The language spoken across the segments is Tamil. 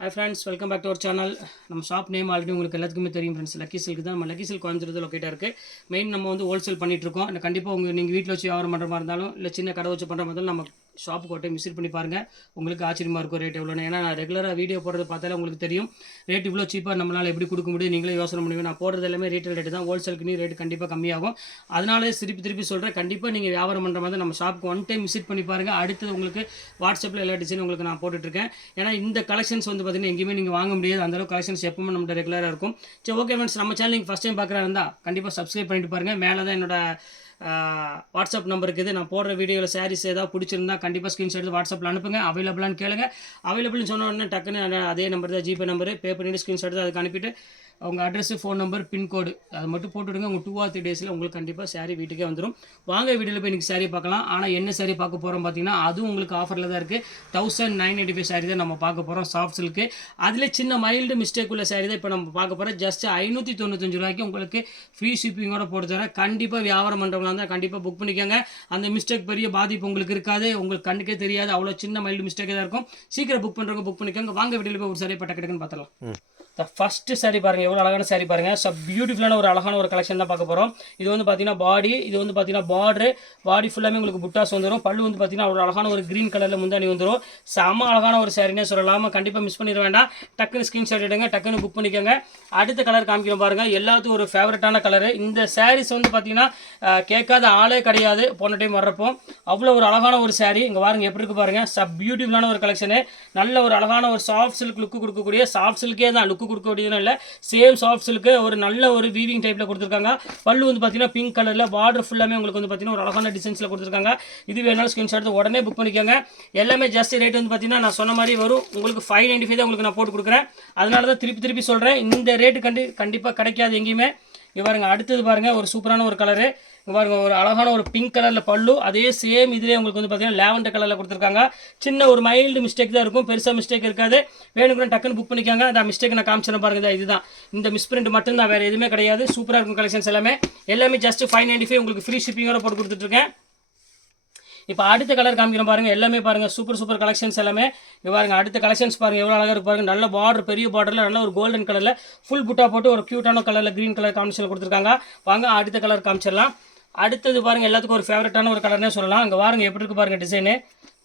Hi friends, welcome back to our channel. நம்ம ஷாப் நேம் ஆல்ரெடி உங்களுக்கு எல்லாத்துக்குமே தெரியும் ஃப்ரெண்ட்ஸ். லக்கி சில்க் தான். நம்ம லக்கி சில்க் கோயம்புத்தூர் லொக்கேட்டாக இருக்குது. மெயின் நம்ம வந்து ஹோல்சேல் பண்ணிகிட்டு இருக்கோம். கண்டிப்பாக நீங்கள் வீட்டில் வச்சு வியாபாரம் பண்ணுற மாதிரி இருந்தாலும் இல்லை சின்ன கடை வச்சு பண்ணுற மாதிரி இருந்தாலும் நம்ம ஷாப்புக்கு ஒரு டைம் விசிட் பண்ணி பாருங்கள். உங்களுக்கு ஆச்சரியமாக இருக்கும் ரேட் எவ்வளோன்னு. ஏன்னா நான் ரெகுலராக வீடியோ போடுறது பார்த்தாலே உங்களுக்கு தெரியும் ரேட் இவ்வளோ சீப்பாக நம்மளால் எப்படி கொடுக்க முடியும் நீங்களே யோசனை முடியும். நான் போடுறது எல்லாமே ரீட்டைல் ரேட்டு தான். ஹோல்சேலுக்கு நீ ரேட்டு கண்டிப்பாக கம்மியாகும். அதனாலே திருப்பி சொல்கிறேன், கண்டிப்பாக நீங்கள் வியாபாரம் பண்ணுற மாதிரி நம்ம ஷாப்புக்கு ஒன் டைம் விசிட் பண்ணி பாருங்கள். அடுத்தது உங்களுக்கு வாட்ஸ்அப்பில் எல்லா டிசைனும் உங்களுக்கு நான் போட்டுட்ருக்கேன். ஏன்னா இந்த கலெக்ஷன்ஸ் வந்து பார்த்தீங்கன்னா எங்கேயுமே நீங்கள் வாங்க முடியாது. அந்தளவு கலெக்ஷன்ஸ் எப்பவுமே நம்ம ரெகுலராக இருக்கும். சரி, ஓகே ஃப்ரெண்ட்ஸ், நம்ம சேனல் நீங்கள் ஃபஸ்ட் டைம் பார்க்குறா இருந்தால் கண்டிப்பாக சப்ஸ்கிரைப் பண்ணிட்டு பாருங்கள். மேலே தான் என்னோட வாட்ஸ்அப் நம்பர் இருக்குது. நான் போடுற வீடியோவில் சாரீஸ் ஏதாவது பிடிச்சிருந்தா கண்டிப்பாக ஸ்க்ரீன்ஷாட் எடுத்து வாட்ஸ்அப்பில் அனுப்புங்க. அவைலபிளான்னு கேளுங்க. அவைலபிள்னு சொன்ன உடனே டக்குன்னு அதே நம்பர் தான் ஜிபே நம்பரு. பே பண்ணிவிட்டு ஸ்க்ரீன்ஷாட் எடுத்து அதுக்கு அனுப்பிட்டு உங்கள் அட்ரஸ், ஃபோன் நம்பர், பின்கோடு அதை மட்டும் போட்டுவிடுங்க. உங்கள் 2 or 3 டேஸில் உங்களுக்கு கண்டிப்பாக சாரீ வீட்டுக்கே வந்துடும். வாங்க வீடியோவில் போய் இன்றைக்கி சாரீ பார்க்கலாம். ஆனால் என்ன சாரீ பார்க்க போகிறோம் பார்த்தீங்கன்னா அதுவும் உங்களுக்கு ஆஃபரில் தான் இருக்குது. 1995 சாரீ தான் நம்ம பார்க்க போகிறோம். Soft silk. அதில் சின்ன மைல்டு மிஸ்டேக் உள்ள சாரீ தான் இப்போ நம்ம பார்க்க போகிறோம். ஜஸ்ட் 595 ரூபாய்க்கு உங்களுக்கு ஃப்ரீ ஷிப்பிங்கோட போட்டு தரேன். கண்டிப்பாக வியாபாரம் பண்ணுறவங்களா இருந்தால் கண்டிப்பாக புக் பண்ணிக்கோங்க. அந்த மிஸ்டேக் பெரிய பாதிப்பு உங்களுக்கு இருக்காது. உங்களுக்கு கண்ணுக்கே தெரியாது. அவ்வளோ சின்ன மைல்டு மிஸ்டேக்காக தான் இருக்கும். சீக்கிரம் புக் பண்ணுறவங்க புக் பண்ணிக்கோங்க. வாங்க வீடியோவில் போய் ஒரு சாரீ பட்ட கிடக்குன்னு பார்த்தலாம். ஃபஸ்ட்டு சாரீ பாருங்கள், எவ்வளோ அழகான சாரீ பாருங்கள். பியூட்டிஃபுல்லான ஒரு அழகான ஒரு கலெக்ஷன் தான் பார்க்க போகிறோம். இது வந்து பார்த்தீங்கன்னா பாடி, இது வந்து பார்த்தீங்கன்னா பார்டரு, பாடி ஃபுல்லாமே உங்களுக்கு புட்டாஸ் வந்துடும். பல்லு வந்து பார்த்தீங்கன்னா ஒரு அழகான ஒரு க்ரீன் கலரில் முந்தானி வந்துடும். செம்ம அழகான ஒரு சாரீனே சொல்லலாம். கண்டிப்பாக மிஸ் பண்ணிட வேண்டாம். டக்குன்னு ஸ்க்ரீன்ஷாட் எடுங்க, டக்குன்னு புக் பண்ணிக்கோங்க. அடுத்த கலர் காமிக்கிறோம் பாருங்கள். எல்லாத்துக்கும் ஒரு ஃபேவரட்டான கலரு. இந்த சாரீஸ் வந்து பார்த்தீங்கன்னா கேட்காத ஆளே கிடையாது. போன டைம் வர்றப்போ அவ்வளோ ஒரு அழகான ஒரு சாரீ. இங்கே பாருங்கள் எப்படி இருக்குது பாருங்கள். பியூட்டிஃபுல்லான ஒரு கலெக்ஷனு. நல்ல ஒரு அழகான ஒரு சாஃப்ட் சில்க் லுக்கு கொடுக்கக்கூடிய, சாஃப்ட் சில்கே தான் லுக்கு கொடுக்கக்கூடியதுன்னு இல்லை, சேம் சாஃப்ட் சில்க்கு ஒரு நல்ல ஒரு வீவிங் டைப்பில் கொடுத்துருக்காங்க. பல்லு வந்து பார்த்தீங்கன்னா பிங்க் கலரில், பார்டர் ஃபுல்லாமே உங்களுக்கு வந்து பார்த்தீங்கன்னா ஒரு அழகான டிசைன்ஸில் கொடுத்துருக்காங்க. இது வேணாலும் ஸ்க்ரீன்ஷாட் எடுத்து உடனே புக் பண்ணிக்கோங்க. எல்லாமே ஜஸ்ட் ரேட் வந்து பார்த்தீங்கன்னா நான் சொன்ன மாதிரி வரும். உங்களுக்கு 595 தான் உங்களுக்கு நான் போட்டு கொடுக்குறேன். அதனால தான் திருப்பி சொல்கிறேன், இந்த ரேட்டு கண்டிப்பாக கிடைக்காது எங்கேயுமே. இங்கே பாருங்கள், அடுத்தது பாருங்கள், ஒரு சூப்பரான ஒரு கலரு. இங்கே பாருங்கள், ஒரு அழகான ஒரு பிங்க் கலரில் பல்லு. அதே சேம் இதிலே உங்களுக்கு வந்து பார்த்தீங்கன்னா லேவண்டர் கலரில் கொடுத்துருக்காங்க. சின்ன ஒரு மைல்டு மிஸ்டேக் தான் இருக்கும், பெருசாக மிஸ்டேக் இருக்காது. வேணும்னா டக்குன்னு புக் பண்ணிக்காங்க. அந்த மிஸ்டேக் நான் காமிச்சேன் பாருங்கள், இதுதான் இந்த மிஸ் பிரிண்ட் மட்டும்தான், வேறு எதுவுமே கிடையாது. சூப்பராக இருக்கும் கலெக்ஷன்ஸ் எல்லாமே ஜஸ்ட் 595 உங்களுக்கு ஃப்ரீ ஷிப்பிங்கோட போட்டு கொடுத்துட்ருக்கேன். இப்போ அடுத்த கலர் காமிக்கிறோம் பாருங்கள். எல்லாமே பாருங்கள் சூப்பர் கலெக்ஷன்ஸ் எல்லாமே. இங்கே பாருங்கள், அடுத்த கலெக்ஷன்ஸ் பாருங்கள் எவ்வளோ அழகாக இருக்கு பாருங்கள். நல்ல பார்டர், பெரிய பார்டரில் நல்ல ஒரு கோல்டன் கலரில் ஃபுல் புட்டா போட்டு ஒரு க்யூட்டான கலரில் க்ரீன் கலர் காம்பினேஷன் கொடுத்துருக்காங்க. வாங்க அடுத்த கலர் காமிச்சிடலாம். அடுத்தது பாருங்கள், எல்லாத்துக்கும் ஒரு ஃபேவரட்டான ஒரு கலர்னே சொல்லலாம். அங்கே பாருங்கள் எப்படி இருக்குது பாருங்கள் டிசைனு.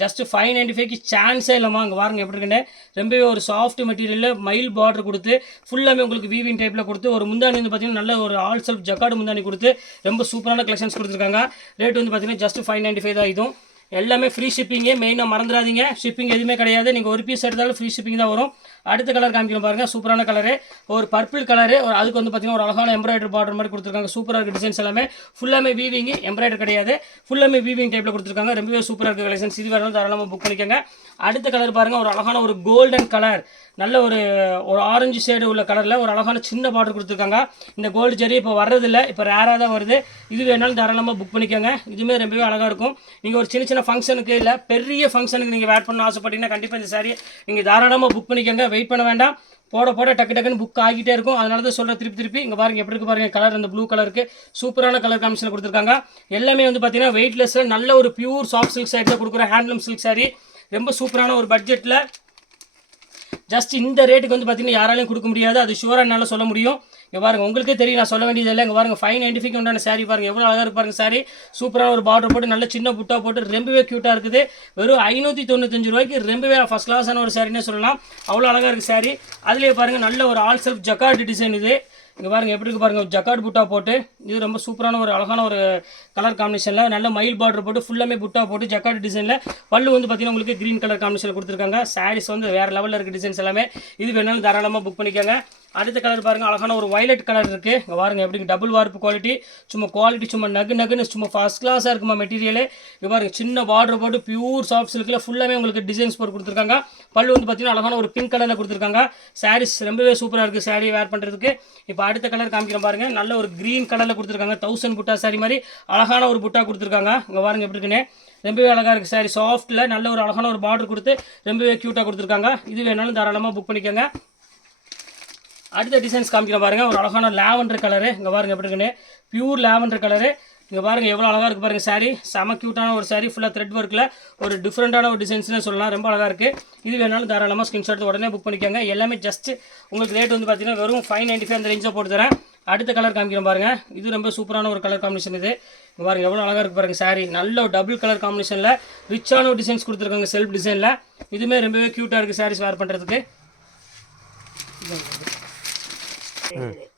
ஜஸ்ட் 595க்கு சான்ஸே இல்லாமல். அங்கே பாருங்கள் எப்படி இருக்குன்னு. ரொம்பவே ஒரு சாஃப்ட் மெட்டீரியலில் மைல் பார்டர் கொடுத்து ஃபுல்லாமே உங்களுக்கு வீவிங் டைப்பில் கொடுத்து ஒரு முந்தானி வந்து பார்த்தீங்கன்னா நல்ல ஒரு ஆல் செல்ஃப் ஜக்கார்டு முந்தானி கொடுத்து ரொம்ப சூப்பரான கலெக்ஷன்ஸ் கொடுத்துருக்காங்க. ரேட் வந்து பார்த்தீங்கன்னா ஜஸ்ட் 595 தான். இதுவும் எல்லாமே ஃப்ரீ ஷிப்பிங்கே. மெயினாக மறந்துடாதீங்க, ஷிப்பிங் எதுவுமே கிடையாது. நீங்கள் ஒரு பீஸ் எடுத்தாலும் ஃப்ரீ ஷிப்பிங் தான் வரும். அடுத்த கலர் காமிக்கிறோம் பாருங்கள். சூப்பரான கலரு, ஒரு பர்பிள் கலரு. அதுக்கு வந்து பார்த்தீங்கன்னா ஒரு அழகான எம்ப்ராய்டரி பார்டர் மாதிரி கொடுத்துருக்காங்க. சூப்பராக இருக்குது டிசைன்ஸ் எல்லாமே. ஃபுல்லாமே வீவிங், எம்ப்ராய்டரி கிடையாது. ஃபுல்லாமே வீவிங் டைப்பில் கொடுத்துருக்காங்க. ரொம்பவே சூப்பராக இருக்குது கலெக்ஷன்ஸ். இது வேணும் தாராளமாக புக் பண்ணிக்கோங்க. அடுத்த கலர் பாருங்கள், ஒரு அழகான ஒரு கோல்டன் கலர். நல்ல ஒரு ஆரஞ்சு ஷேடு உள்ள கலரில் ஒரு அழகான சின்ன பார்டர் கொடுத்துருக்காங்க. இந்த கோல்டு ஜெரி இப்போ வர்றதில்லை, இப்போ ரேராக தான் வருது. இது வேணாலும் தாராளமாக புக் பண்ணிக்கோங்க. இதுவுமே ரொம்பவே அழகாக இருக்கும். நீங்கள் ஒரு சின்ன ஃபங்க்ஷனுக்கு இல்லை பெரிய ஃபங்க்ஷனுக்கு நீங்கள் வேர் பண்ண ஆசைப்பட்டீங்கன்னா கண்டிப்பாக இந்த சாரியை நீங்கள் தாராளமாக புக் பண்ணிக்கோங்க. வெயிட் பண்ண வேண்டாம். போட டக்குன்னு புக் ஆகிட்டே இருக்கும். அதனால தான் சொல்கிற திருப்பி. இங்கே பாருங்கள் எப்படி இருக்கு பாருங்கள் கலர். இந்த ப்ளூ கலருக்கு சூப்பரான கலர் காம்பினேஷன் கொடுத்துருக்காங்க. எல்லாமே வந்து பார்த்தீங்கன்னா வெயிட்லெஸ்ஸில் நல்ல ஒரு பியூர் சாஃப்ட் சில்க் சாரி தான் கொடுக்குற ஹேண்ட்லூம் சில்க் சாரி. ரொம்ப சூப்பரான ஒரு பட்ஜெட்டில் ஜஸ்ட் இந்த ரேட்டுக்கு வந்து பார்த்தீங்கன்னா யாராலையும் கொடுக்க முடியாது. அது ஷுவராக என்னால் சொல்ல முடியும். இங்கே பாருங்கள், உங்களுக்கே தெரியும், நான் சொல்ல வேண்டியது இல்லை. இங்கே பாருங்கள் 595 உண்டான சாரீ பாருங்கள் எவ்வளோ அழகாக இருக்கு பாருங்கள். சாரீ சூப்பரான ஒரு பார்டர் போட்டு நல்ல சின்ன புட்டா போட்டு ரொம்பவே க்யூட்டாக இருக்குது. வெறும் 595 ரூபாய்க்கு ரொம்பவே ஃபஸ்ட் கிளாஸான ஒரு சாரினே சொல்லலாம். அவ்வளோ அழகாக இருக்குது சாரீ. அதிலே பாருங்கள் நல்ல ஒரு ஆல் செல்ஃப் ஜக்கார்டு டிசைன். இது இங்கே பாருங்கள் எப்படி இருக்குது பாருங்கள், ஜக்கார்டு புட்டா போட்டு. இது ரொம்ப சூப்பரான ஒரு அழகான ஒரு கலர் காம்பினேஷனில் நல்ல மயில் பார்டர் போட்டு ஃபுல்லாமே புட்டா போட்டு ஜக்கார்டு டிசைனில். பல்லு வந்து பார்த்தீங்கன்னா உங்களுக்கு க்ரீன் கலர் காம்பினேஷனில் கொடுத்துருக்காங்க. சாரீஸ் வந்து வேறு லெவலில் இருக்குது டிசைன்ஸ் எல்லாமே. இது வேணாலும் தாராளமாக புக் பண்ணிக்கோங்க. அடுத்த கலர் பாருங்கள், அழகான ஒரு வயலட் கலர் இருக்குது. இங்கே பாருங்கள் எப்படி டபுள் வார்ப்பு குவாலிட்டி. சும்மா நகுன்னு சும்மா ஃபஸ்ட் கிளாஸாக இருக்குமா மெட்டீரியல். இங்கே பாருங்கள் சின்ன பார்டர் போட்டு பியூர் சாஃப்ட் சில்கில் ஃபுல்லாமே உங்களுக்கு டிசைன்ஸ் போட்டு கொடுத்துருக்காங்க. பல்லு வந்து பார்த்தீங்கன்னா அழகான ஒரு பிங்க் கலரில் கொடுத்துருக்காங்க. சாரீஸ் ரொம்பவே சூப்பராக இருக்குது சாரீ வேர் பண்ணுறதுக்கு. இப்போ அடுத்த கலர் காமிக்கிறேன் பாருங்கள். நல்ல ஒரு க்ரீன் கலரில் கொடுத்துருக்காங்க. 1000 புட்டா சாரி மாதிரி அழகான ஒரு புட்டா கொடுத்துருக்காங்க. இங்கே பாருங்கள் எப்படி இருக்குன்னு. ரொம்பவே அழகாக இருக்குது சாரி. சாஃப்ட்டில் நல்ல ஒரு அழகான ஒரு பார்டர் கொடுத்து ரொம்பவே க்யூட்டாக கொடுத்துருக்காங்க. இது வேணாலும் தாராளமாக புக் பண்ணிக்கோங்க. அடுத்த டிசைன்ஸ் காமிக்கிறேன் பாருங்கள். ஒரு அழகான லாவெண்டர் கலரு. இங்கே பாருங்கள் எப்படி இருக்குன்னு. Pure lavender colour. இங்கே பாருங்கள் எவ்வளோ அழகாக இருக்குது பாருங்கள் சாரீ. செம க்யூட்டான ஒரு சாரீ, ஃபுல்லாக த்ரெட் ஒர்க்கில் ஒரு டிஃப்ரெண்ட்டான ஒரு டிசைன்ஸ்னு சொல்லலாம். ரொம்ப அழகாக இருக்குது. இது வேணாலும் தாராளமாக ஸ்க்ரீன்ஷாட் உடனே புக் பண்ணிக்கோங்க. எல்லாமே ஜஸ்ட் உங்களுக்கு ரேட் வந்து பார்த்தீங்கன்னா வெறும் 595 அந்த ரேஞ்சில் போட்டு தரேன். அடுத்த கலர் காமிக்கிறேன் பாருங்கள். இது ரொம்ப சூப்பரான ஒரு கலர் காம்பினேஷன். இது பாருங்கள் எவ்வளோ அழகாக இருக்குது பாருங்கள் சாரீ. நல்ல ஒரு டபுள் கலர் காம்பினேஷனில் ரிச்சான ஒரு டிசைன்ஸ் கொடுத்துருக்காங்க செல்ஃப் டிசைனில். இதுவுமே ரொம்பவே க்யூட்டாக இருக்குது சாரீஸ் வேர் பண்ணுறதுக்கு.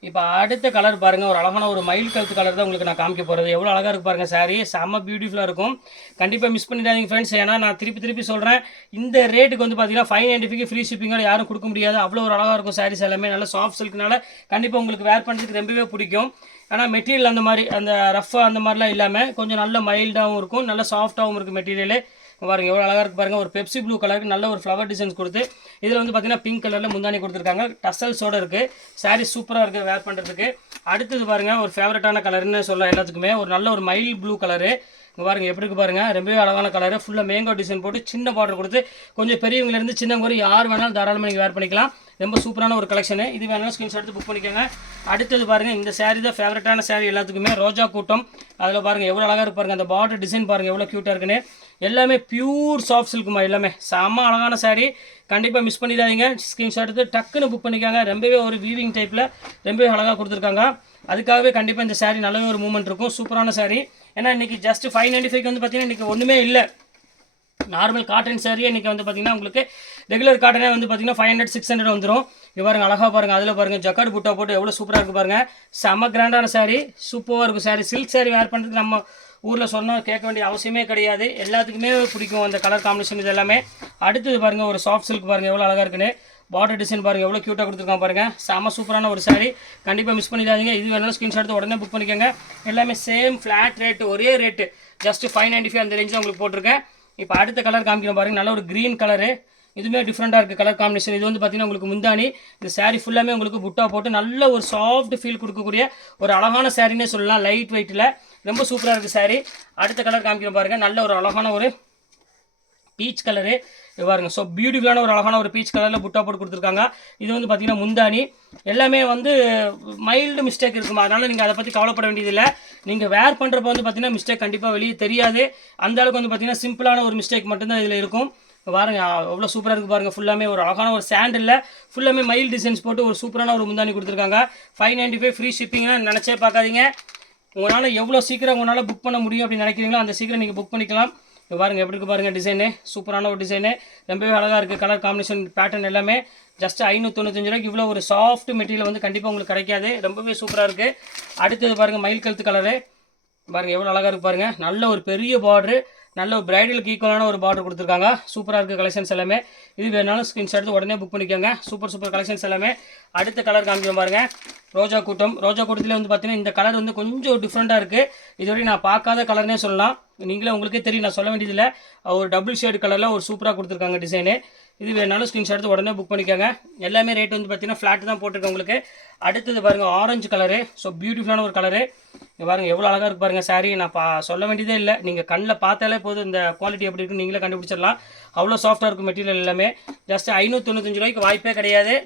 இப்போ அடுத்த கலர் பாருங்கள், ஒரு அழகான ஒரு மயில் கழுத்து கலர் தான் உங்களுக்கு நான் காமிக்க போகிறது. எவ்வளோ அழகாக இருக்குது பாருங்கள் சாரீ. செம்ம பியூட்டிஃபுல்லாக இருக்கும். கண்டிப்பாக மிஸ் பண்ணிடாதீங்க ஃப்ரெண்ட்ஸ். ஏன்னா நான் திருப்பி சொல்கிறேன், இந்த ரேட்டுக்கு வந்து பார்த்தீங்கன்னா 595 ஃப்ரீ ஷிப்பிங்கோட யாரும் கொடுக்க முடியாது. அவ்வளோ ஒரு அழகாக இருக்கும் சாரீஸ் எல்லாமே. நல்ல சாஃப்ட் சில்க்னால கண்டிப்பாக உங்களுக்கு வேர் பண்ணுறதுக்கு ரொம்பவே பிடிக்கும். ஆனால் மெட்டீரியல் அந்த மாதிரி அந்த ரஃப்பாக அந்த மாதிரிலாம் இல்லாமல் கொஞ்சம் நல்ல மைல்டாகவும் இருக்கும், நல்ல சாஃப்டாகவும் இருக்குது மெட்டீரியல். பாருங்கள் எவ்வளோ அழகாக இருக்குது பாருங்கள். ஒரு பெப்சி ப்ளூ கலருக்கு நல்ல ஒரு ஃப்ளவர் டிசைன்ஸ் கொடுத்து இதில் வந்து பார்த்தீங்கன்னா பிங்க் கலரில் முந்தானி கொடுத்துருக்காங்க. டசல்ஸோடு இருக்குது. சாரீ சூப்பராக இருக்குது வேர் பண்ணுறதுக்கு. அடுத்தது பாருங்கள் ஒரு ஃபேவரட்டான கலர்னு சொல்லலாம் எல்லாத்துக்குமே. ஒரு நல்ல ஒரு மைல் ப்ளூ கலரு. இங்கே பாருங்கள் எப்படி இருக்குது பாருங்கள். ரொம்பவே அழகான கலரு. ஃபுல்லாக மேங்கோ டிசைன் போட்டு சின்ன பார்டர் கொடுத்து கொஞ்சம் பெரியவங்கலேருந்து சின்னவங்க வரை யார் வேணாலும் தாராளமாக நீங்கள் வேர் பண்ணிக்கலாம். ரொம்ப சூப்பரான ஒரு கலெக்ஷனு. இது வேணாலும் ஸ்க்ரீன்ஷாட் எடுத்து புக் பண்ணிக்கோங்க. அடுத்தது பாருங்கள், இந்த சாரீ தான் ஃபேவரட்டான சாரீ எல்லாத்துக்குமே. ரோஜா கூட்டம். அதில் பாருங்கள் எவ்வளோ அழகாக இருக்குது பாருங்கள். அந்த பார்டர் டிசைன் பாருங்கள் எவ்வளோ க்யூட்டாக இருக்குன்னு. எல்லாமே பியூர் சாஃப்ட் சில்க்குமா எல்லாமே. செம்ம அழகான சாரீ. கண்டிப்பாக மிஸ் பண்ணிடாதீங்க. ஸ்க்ரீன்ஷாட் எடுத்து டக்குன்னு புக் பண்ணிக்காங்க. ரொம்பவே ஒரு வீவிங் டைப்பில் ரொம்பவே அழகாக கொடுத்துருக்காங்க. அதுக்காகவே கண்டிப்பாக இந்த சாரீ நல்லாவே ஒரு மூமெண்ட் இருக்கும். சூப்பரான சாரீ. ஏன்னா இன்றைக்கி ஜஸ்ட் 595 வந்து பார்த்தீங்கன்னா இன்றைக்கி ஒன்றுமே இல்லை. நார்மல் காட்டன் சாரியே இன்றைக்கி வந்து பார்த்திங்கன்னா உங்களுக்கு ரெகுலர் காட்டனே வந்து பார்த்திங்கன்னா 500 600 வந்துடும். இது பாருங்கள் அழகாக பாருங்கள். அதில் பாருங்கள் ஜக்கார்டு புட்டா போட்டு எவ்வளோ சூப்பராக இருக்குது பாருங்கள். செம்ம கிராண்டான சாரீ. சூப்பராக இருக்கும் சாரீ. சில்க் சாரீ வேர் பண்ணுறதுக்கு நம்ம ஊரில் சொன்னால் கேட்க வேண்டிய அவசியமே கிடையாது. எல்லாத்துக்குமே பிடிக்கும் அந்த கலர் காம்பினேஷன் இது எல்லாமே. அடுத்தது பாருங்கள் ஒரு சாஃப்ட் சில்க் பாருங்கள் எவ்வளோ அழகாக இருக்குன்னு. பார்டர் டிசைன் பாருங்கள் எவ்வளோ க்யூட்டாக கொடுத்துருக்காங்க பாருங்கள். செம்ம சூப்பரான ஒரு சாரீ. கண்டிப்பாக மிஸ் பண்ணிடாதீங்க. இது வேணாலும் ஸ்க்ரீன்ஷாட் எடுத்து உடனே புக் பண்ணிக்கோங்க. எல்லாமே சேம் ஃப்ளாட் ரேட்டு, ஒரே ரேட்டு, ஜஸ்ட் 595 அந்த ரேஞ்சில் உங்களுக்கு போட்டிருக்கேன். இப்போ அடுத்த கலர் காமிக்கிறோம் பாருங்கள். நல்ல ஒரு க்ரீன் கலரு. இதுவுமே டிஃப்ரெண்ட்டாக இருக்குது கலர் காம்பினேஷன். இது வந்து பார்த்திங்கன்னா உங்களுக்கு முந்தானி. இந்த சாரீ ஃபுல்லாமே உங்களுக்கு புட்டா போட்டு நல்ல ஒரு சாஃப்ட் ஃபீல் கொடுக்கக்கூடிய ஒரு அழகான சாரீனே சொல்லலாம். லைட் வெயிட்டில் ரொம்ப சூப்பராக இருக்குது சாரீ. அடுத்த கலர் காமிக்கிறோம் பாருங்கள். நல்ல ஒரு அழகான ஒரு பீச் கலரு. பாருங்கள் ஸோ பியூட்டிஃபுல்லான ஒரு அழகான ஒரு பீச் கலரில் புட்டா போட்டு கொடுத்துருக்காங்க. இது வந்து பார்த்திங்கன்னா முந்தானி. எல்லாமே வந்து மைல்டு மிஸ்டேக் இருக்குமா, அதனால் நீங்கள் அதை பற்றி கவலைப்பட வேண்டியதில்லை. நீங்கள் வேர் பண்ணுறப்ப வந்து பார்த்திங்கன்னா மிஸ்டேக் கண்டிப்பாக வெளியே தெரியாது. அந்த அளவுக்கு வந்து பார்த்திங்கன்னா சிம்பிளான ஒரு மிஸ்டேக் மட்டும்தான் இதில் இருக்கும். பாருங்கள் எவ்வளோ சூப்பராக இருக்குது பாருங்கள். ஃபுல்லாமே ஒரு அழகான ஒரு சாண்டில் ஃபுல்லாமே மைல் டிசைன்ஸ் போட்டு ஒரு சூப்பரான ஒரு முந்தானி கொடுத்துருக்காங்க. 595 ஃப்ரீ ஷிப்பிங்னா நினச்சே பார்க்காதீங்க. உங்களால் எவ்வளோ சீக்கிரம் உங்களால் புக் பண்ண முடியும் அப்படின்னு நினைக்கிறீங்களோ அந்த சீக்கிரம் நீங்கள் புக் பண்ணிக்கலாம். பாருங்கள் எப்படி இருக்குது பாருங்கள் டிசைனு. சூப்பரான ஒரு டிசைனு. ரொம்பவே அழகாக இருக்குது. கலர் காம்பினேஷன் பேட்டர்ன் எல்லாமே ஜஸ்ட் 595 ரூபாய்க்கு இவ்வளோ ஒரு சாஃப்ட் மெட்டீரியல் வந்து கண்டிப்பாக உங்களுக்கு கிடைக்காது. ரொம்பவே சூப்பராக இருக்குது. அடுத்தது பாருங்கள் மயில் கழுத்து கலரு. பாருங்கள் எவ்வளோ அழகாக இருக்குது பாருங்கள். நல்ல ஒரு பெரிய பார்டரு, நல்ல ஒரு பிரைடலுக்கு ஈக்குவலான ஒரு பார்டர் கொடுத்துருக்காங்க. சூப்பராக இருக்குது கலெக்ஷன்ஸ் எல்லாமே. இது வேணாலும் ஸ்க்ரீன்ஷாட் எடுத்து உடனே புக் பண்ணிக்கோங்க. சூப்பர் கலெக்ஷன்ஸ் எல்லாமே. அடுத்த கலர் காமிக்கிறோம் பாருங்கள். ரோஜா கூட்டம். ரோஜா கூட்டத்தில் வந்து பார்த்தீங்கன்னா இந்த கலர் வந்து கொஞ்சம் டிஃப்ரெண்ட்டாக இருக்குது. இதுவரை நான் பார்க்காத கலர்னே சொல்லலாம். நீங்களே உங்களுக்கே தெரியும், நான் சொல்ல வேண்டியதில்லை. ஒரு டபுள் ஷேடு கலரில் ஒரு சூப்பராக கொடுத்துருக்காங்க டிசைனு. இது வேணாலும் ஸ்க்ரீன்ஷாட் எடுத்து உடனே புக் பண்ணிக்கோங்க. எல்லாமே ரேட் வந்து பார்த்தீங்கன்னா ஃப்ளாட் தான் போட்டிருக்கேன் உங்களுக்கு. அடுத்தது பாருங்கள் ஆரஞ்சு கலரு. ஸோ பியூட்டிஃபுல்லான ஒரு கலரு. பாருங்கள் எவ்வளோ அழகாக இருக்குது பாருங்கள் சாரீ. நான் சொல்ல வேண்டியதே இல்லை. நீங்கள் கண்ணில் பார்த்தாலே போதும் இந்த குவாலிட்டி எப்படி இருக்குன்னு நீங்களே கண்டுபிடிச்சிடலாம். அவ்வளோ சாஃப்டாக இருக்கும் மெட்டீரியல் எல்லாமே. ஜஸ்ட் 595 ரூபாய்க்கு வாய்ப்பே கிடையாது.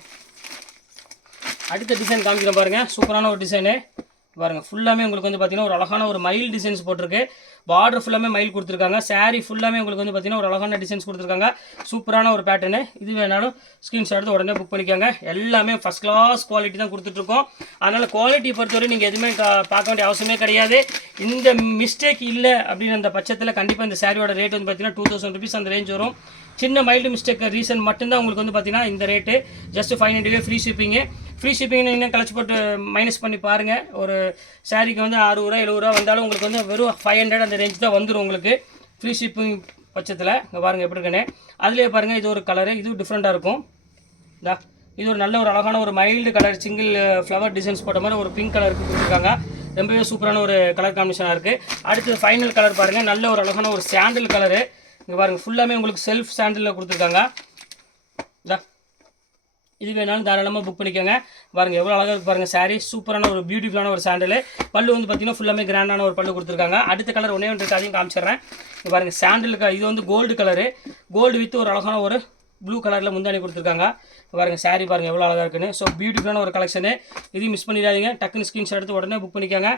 அடுத்த டிசைன் காமிக்கிறேன் பாருங்கள். சூப்பரான ஒரு டிசைனு. பாருங்கள் ஃபுல்லாமே உங்களுக்கு வந்து பார்த்திங்கன்னா ஒரு அழகான ஒரு மயில் டிசைன்ஸ் போட்டிருக்கு. பார்டர் ஃபுல்லாமே மயில் கொடுத்துருக்காங்க. சாரீ ஃபுல்லாமே உங்களுக்கு வந்து பார்த்திங்கன்னா ஒரு அழகான டிசைன்ஸ் கொடுத்துருக்காங்க. சூப்பரான ஒரு பேட்டர்னு. இது வேணாலும் ஸ்க்ரீன்ஷாட் எடுத்து உடனே புக் பண்ணிக்கோங்க. எல்லாமே ஃபஸ்ட் கிளாஸ் குவாலிட்டி தான் கொடுத்துட்ருக்கோம். அதனால் குவாலிட்டியை பொறுத்தவரை நீங்கள் எதுவுமே பார்க்க வேண்டிய அவசியமே கிடையாது. இந்த மிஸ்டேக் இல்லை அப்படின்னு அந்த பட்சத்தில் கண்டிப்பாக இந்த சாரியோட ரேட் வந்து பார்த்திங்கன்னா 2000 rupees அந்த ரேஞ்ச் வரும். சின்ன மைல்டு மிஸ்டேக் ரீசன் மட்டும்தான் உங்களுக்கு வந்து பார்த்திங்கன்னா இந்த rate. Just 595 free shipping. Free shipping இன்னும் கழிச்சு போட்டு மைனஸ் பண்ணி பாருங்கள். ஒரு சாரீக்கு வந்து 60 ரூபா 70 ரூபா வந்தாலும் உங்களுக்கு வந்து வெறும் 500 அந்த ரேஞ்ச் தான் வந்துடும் உங்களுக்கு ஃப்ரீ ஷிப்பிங் பட்சத்தில். இங்கே பாருங்கள் எப்படி இருக்குன்னு. அதிலே பாருங்கள் இது ஒரு கலரு. இது டிஃப்ரெண்ட்டாக இருக்கும். இது ஒரு நல்ல ஒரு அழகான ஒரு mild colour single flower designs போட்ட மாதிரி ஒரு பிங்க் கலருக்கு கொடுத்துருக்காங்க. ரொம்பவே சூப்பரான ஒரு கலர் காம்பினேஷனாக இருக்குது. அடுத்து ஃபைனல் கலர் பாருங்கள். நல்ல ஒரு அழகான ஒரு சாண்டில் கலரு. இங்கே பாருங்கள் ஃபுல்லாமே உங்களுக்கு செல்ஃப் சாண்டிலில் கொடுத்துருக்காங்க. இது வேணாலும் தாராளமாக புக் பண்ணிக்கோங்க. பாருங்கள் எவ்வளோ அழகாக இருக்குது பாருங்கள் சாரீ. சூப்பரான ஒரு பியூட்டிஃபுல்லான ஒரு சாண்டில். பல்லு வந்து பார்த்திங்கன்னா ஃபுல்லாமே கிராண்டான ஒரு பல்லு கொடுத்துருக்காங்க. அடுத்த கலர் ஒன்றே ஒன்று அதையும் காமிச்சிடுறேன். பாருங்கள் சாண்டில் இது வந்து கோல்டு கலரு. கோல்டு வித் ஒரு அழகான ஒரு ப்ளூ கலரில் முந்தானி கொடுத்துருக்காங்க. பாருங்கள் சாரீ பாருங்கள் எவ்வளோ அழகாக இருக்குன்னு. ஸோ பியூட்டிஃபுல்லான ஒரு கலெக்ஷனு. இதையும் மிஸ் பண்ணிடாதீங்க. டக்குன்னு ஸ்க்ரீன்ஷாட் எடுத்து உடனே புக் பண்ணிக்கோங்க.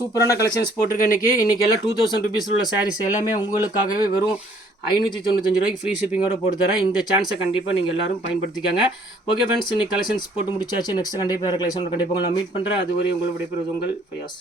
சூப்பரான கலெக்ஷன்ஸ் போட்டிருக்கேன் இன்றைக்கி எல்லாம் 2000 ருபீஸில் உள்ள சாரீஸ் எல்லாமே உங்களுக்காகவே வெறும் 595 ரூபாய்க்கு ஃப்ரீ ஷிப்பிங்கோட போட்டு தரேன். இந்த சான்ஸை கண்டிப்பாக நீங்கள் எல்லாரும் பயன்படுத்திக்காங்க. ஓகே ஃப்ரெண்ட்ஸ், இன்றைக்கி கலெக்ஷன்ஸ் போட்டு முடிச்சாச்சு. நெக்ஸ்ட் கண்டிப்பாக கலெக்ஷனில் கண்டிப்பாக நான் மீட் பண்ணுறேன். அதுவரை உங்களை விடைபெறுவது உங்கள் ஃபயாஸ்.